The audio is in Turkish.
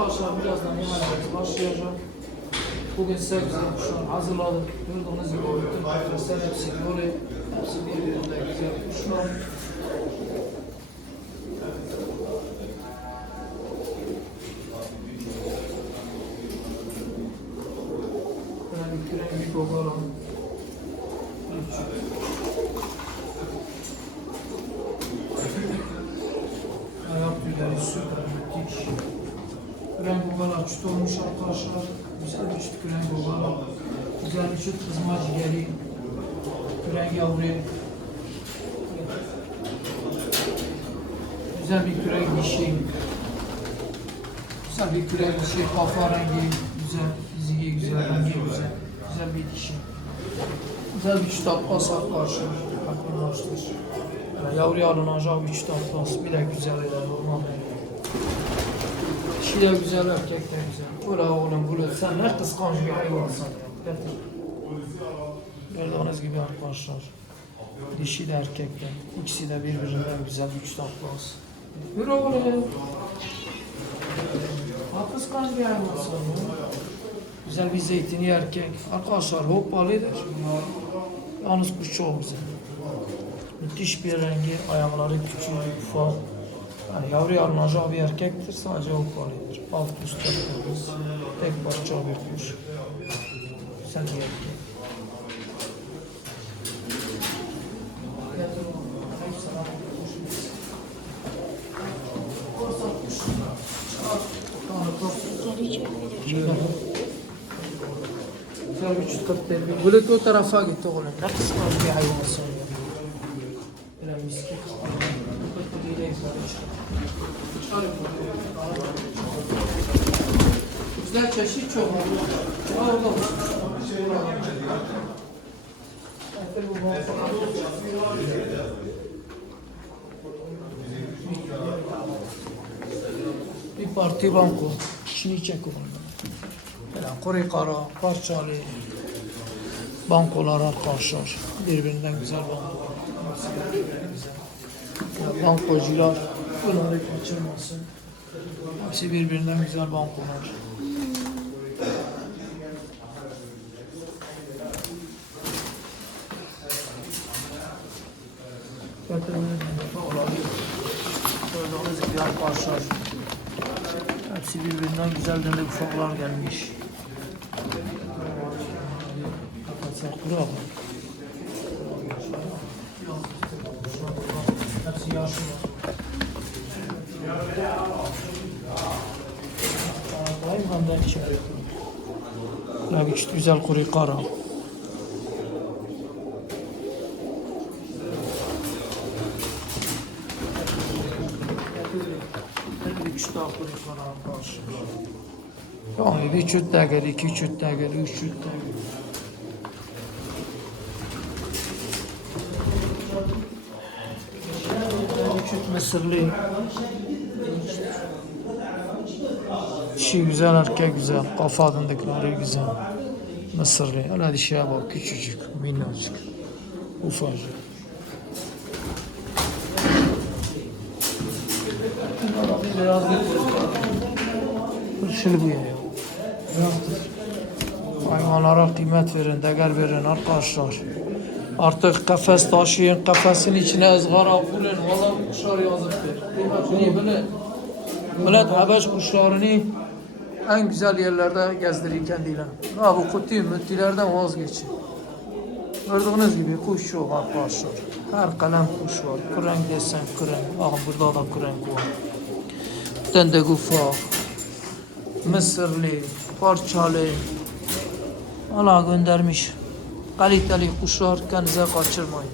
Arkadaşlar birazdan yemeğimiz başlayacak. Bugün size güzel kuşlar hazırladık. Gördüğünüz gibi bütün kafesler hepsi böyle. Hepsi birbirinde güzel kuşlar. Yani küren bir kovaram. Ayak tüyleri süper, müthiş. Küren kovalar çüt arkadaşlar. Güzel bir çüt küren kovalar. Güzel bir çüt kızma ciğeri. Küren yavru. Güzel bir küren dişi. Güzel bir küren dişi. Kafa rengi güzel. Fiziği güzel, rengi güzel. Güzel bir dişi. Güzel bir çüt atlas arkadaşlar. Arkadaşlar. Yani yavruya alınacak bir çüt atlas. Bir de güzel eder. Normal. Dişi de güzel, erkek de güzel. Ula oğlum ula sen ne kıskanç bir hayvansın. Gördüğünüz gibi arkadaşlar. Dişi de erkek de. İkisi de birbirinden güzel üç taklas. Yürü oğlum. Ha kıskanç bir hayvansın. Güzel bir zeytini erkek. Arkadaşlar hoppalıdır. Yalnız kuş çok güzel. Müthiş bir rengi, ayakları küçük, ufak. Yani yavru alınacak bir erkektir, sadece hoppalıdır. Alt üst takımız, tek parça bir kuş. Güzel bir erkek. Böyle ki o tarafa gitti oğlum. Ne kıskanç bir hayvansın ya. Böyle miskin. Güzel çeşit çok. Bankona. Bir parti banko. Şimdi çek oğlum. Yani kuru kara, parçalı bankolar arkadaşlar. Birbirinden güzel bankolar. Bankocular bunları kaçırmasın. Hepsi birbirinden güzel bankolar. Gördüğünüz gibi arkadaşlar. Hepsi birbirinden güzel döndü ufaklar gelmiş. Kapatsak kuru Bayım hamdan içeri. Bir çift güzel kuru kara. Yani bir çüt daha gel, iki çüt daha gel, üç çüt daha gel. Bir çüt mısırlı. Dişi güzel, erkek güzel. Kafa adındakileri güzel. Mısırlı. Hala dişiye bak, küçücük, minnacık. Ufacık. Bunlar bir beyaz bir Hırşılı bu ya. Hayvanlara kıymet verin, değer verin arkadaşlar. Artık kafes taşıyın, kafesin içine ızgara bulun. Valla kuşlar yazıktır. Kıymetini bilin. Millet Habeş kuşlarını en güzel yerlerde gezdirir kendiyle. Ha bu kutu müttilerden vazgeçin. Gördüğünüz gibi kuş yok arkadaşlar. Her kalem kuş var. Krenk desen krenk. Bakın burada da krenk var. Dendek ufak. Mısırlı, parçalı. Allah göndermiş. qalitali qushlar kanza qochirmoy